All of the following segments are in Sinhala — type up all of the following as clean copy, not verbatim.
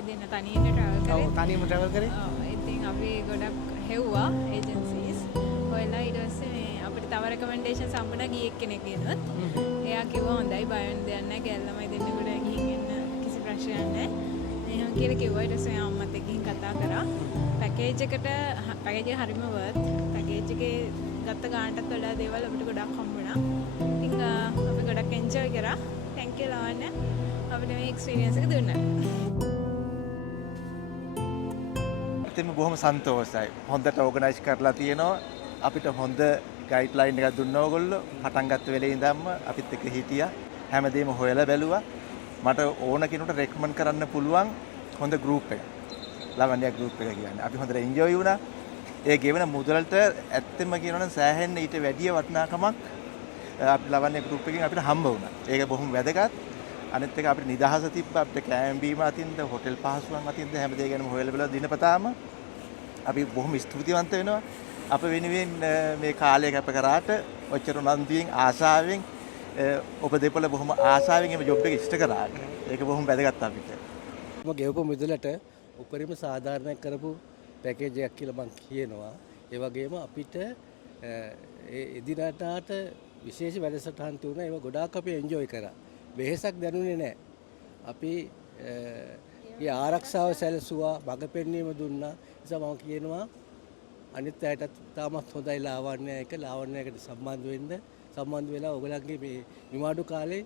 අපි දෙන්න තනියෙන් ට්‍රැවල් කරේ. ඔව් තනියම ට්‍රැවල් කරේ. ඉතින් අපි ගොඩක් හෙව්වා ඒජන්සීස්. ඔයලා ඊට පස්සේ මේ අපිට තව රෙකමෙන්ඩේෂන්ස් හම්බුණා ගියෙක් කෙනෙක් ගෙනුවත්. එයා කිව්වා හොඳයි බය වෙන්න දෙයක් නැහැ. ගැල්ලමයි දෙන්නෙකුට ගිහින් එන්න කිසි ප්‍රශ්නයක් නැහැ. එහෙම කියලා කිව්වා. ඊට පස්සේ අම්මත් එක්ක ගිහින් කතා කරා. පැකේජ් එක හරිම වර්ත්. පැකේජ් එකේ ගත්ත ගානටත් වඩා දේවල් අපිට ගොඩක් හම්බුණා. ඉතින් අපි ගොඩක් එන්ජොයි කරා. thank you ලාවන්‍ය. අපිට මේ එක්ස්පීරියන්ස් එක දුන්නා. ඉතින් බොහොම සන්තෝෂයි. හොඳට ඕගනයිස් කරලා තියෙනවා. අපිට හොඳ ගයිඩ්ලයින් එකක් දුන්නා ඕගොල්ලෝ. පටන් ගත්ත වෙලේ ඉඳන්ම අපිත් එක්ක හිටියා. හැමදේම හොයලා බැලුවා. මට ඕන කෙනෙකුට රෙකමන්ඩ් කරන්න පුළුවන් හොඳ ගෲප් එකක්. ලාවන්‍ය ගෲප් එක කියන්නේ. අපි හොඳට එන්ජොයි වුණා. ඒ ගෙවන මුදලට ඇත්තම කියනවනම් සෑහෙන්න ඊට වැඩිය වටිනාකමක් අපි ලාවන්‍ය ගෲප් එකෙන් අපිට හම්බ වුණා. ඒක බොහොම වැදගත්. අනිත් එක අපිට නිදහස තිබ්බ අපිට කෑම බීම අතින්ද හොටෙල් පහසුකම් අතින්ද හැමදේ ගැනම හොයලා බලලා දිනපතාම අපි බොහොම ස්තුතිවන්ත වෙනවා. අප වෙනුවෙන් මේ කාලය කැප කරාට ඔච්චර උනන්දුවෙන් ආශාවෙන් ඔබ දෙපළ බොහොම ආශාවෙන් මේ ජොබ් එක ඉෂ්ට කරාට ඒක බොහොම වැදගත් අපිට. මම ගෙවපු මුදලට උපරිම සාධාරණ කරපු පැකේජ් එකක් කියලා මම කියනවා. ඒ වගේම අපිට එදිනටාට විශේෂ වැඩසටහන් තුන ඒවා ගොඩාක් අපි එන්ජොයි කරා. වෙහෙසක් දැනුනේ නැහැ. අපි ඒ ආරක්ෂාව සැලසුවා, මඟ පෙන්වීම දුන්නා. ඒ නිසා මම කියනවා අනිත් අයටත් තාමත් හොඳයි ලාවන්‍ය එක ලාවන්‍යයකට සම්බන්ධ වෙලා ඔයගලන්ගේ මේ නිවාඩු කාලේ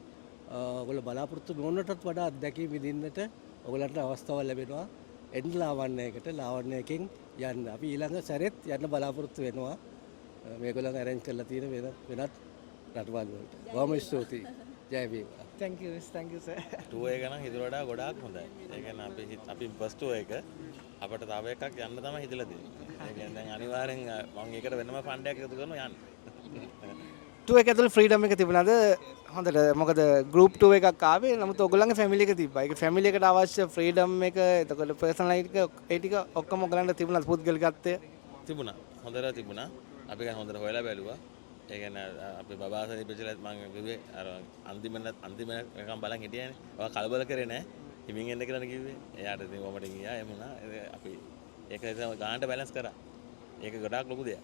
ඔයගොල්ලෝ බලාපොරොත්තු නොවනටත් වඩා අත්දැකීම් විඳින්නට ඔයගලන්ට අවස්ථාවක් ලැබෙනවා. එන්න ලාවන්‍යයකට ලාවන්‍යයකින් යන්න. අපි ඊළඟ සැරෙත් යන්න බලාපොරොත්තු වෙනවා. මේගොල්ලන් අරේන්ජ් කරලා තියෙන වෙනත් රටවල් වලට. බොහොම ස්තුතියි. ජය වේවා. thank you sir. ටුවර් එක නම් හිතුවට වඩා ගොඩාක් හොඳයි. ඒ කියන්නේ අපි ෆස්ට් ටුවර් එක අපිට තව එකක් යන්න තමයි හිතලා තියෙන්නේ. ඒ කියන්නේ දැන් අනිවාර්යෙන් මම ඒකට වෙනම ෆන්ඩ් එකක් එකතු කරනවා යන්න. ටුවර් එක ඇතුළේ ෆ්‍රීඩම් එක තිබුණාද? හොඳට. මොකද ගෲප් ටුවර් එකක් ආවේ. නමුත් ඔයගොල්ලන්ගේ ෆැමිලි එක තිබ්බා. ඒක ෆැමිලි එකට අවශ්‍ය ෆ්‍රීඩම් එක, එතකොට පර්සනලයිටි එක ඒ ටික ඔක්කොම ඔයගොල්ලන්ට තිබුණාද? පුද්ගලිකත්වය තිබුණා. හොඳට තිබුණා. අපි ගන්න හොඳට හොයලා බැලුවා. ඒ කියන්නේ අපේ බබාසරි ඉපදිලා මම කිව්වේ අර අන්තිම එකම් බලන් හිටියනේ. ඔයා කලබල කරේ නැහැ. හිමින් එන්න කියලා කිව්වේ. එයාට ඉතින් ඔමට ගියා එමුණා. අපි ඒක නිසා ගානට බැලන්ස් කරා. ඒක ගොඩාක් ලොකු දෙයක්.